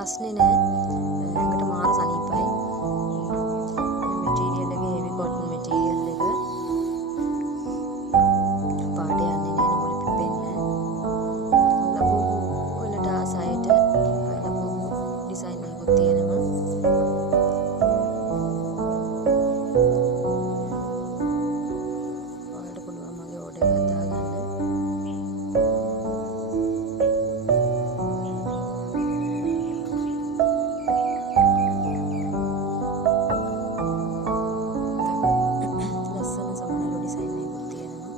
රස්නේ නෑ. ඇඟට මාර සනීපයි. මැටීරියල් එක heavy cotton මැටීරියල් එක. පාට යන්නේ නෑ නූල් පිපෙන්නේ නෑ. ලපු වලට ආසයට ලපු ඩිසයින් එකකුත් තියෙනවා. ඔයාලට පුළුවන් මගේ ඕඩර් එක දාගන්න. ලස්සන සමනලු ඩිසයින් එකකුත් තියෙනවා.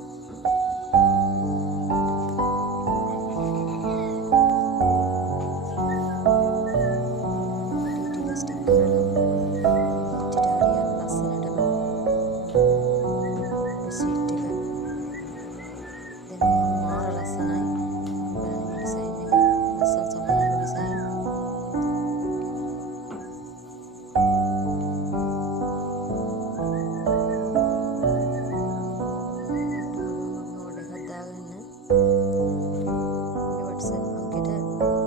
ටික ස්ටික් කරලා පිටට හරියන ලස්සනටම රිසීට් එක දැන් මාර ලස්සනයි. බලන්න මේ ඩිසයින් එක ලස්සන සමනලු ඩිසයින්. ඕඩර් එකක් දාගන්න. මගේ WhatsApp අංකයට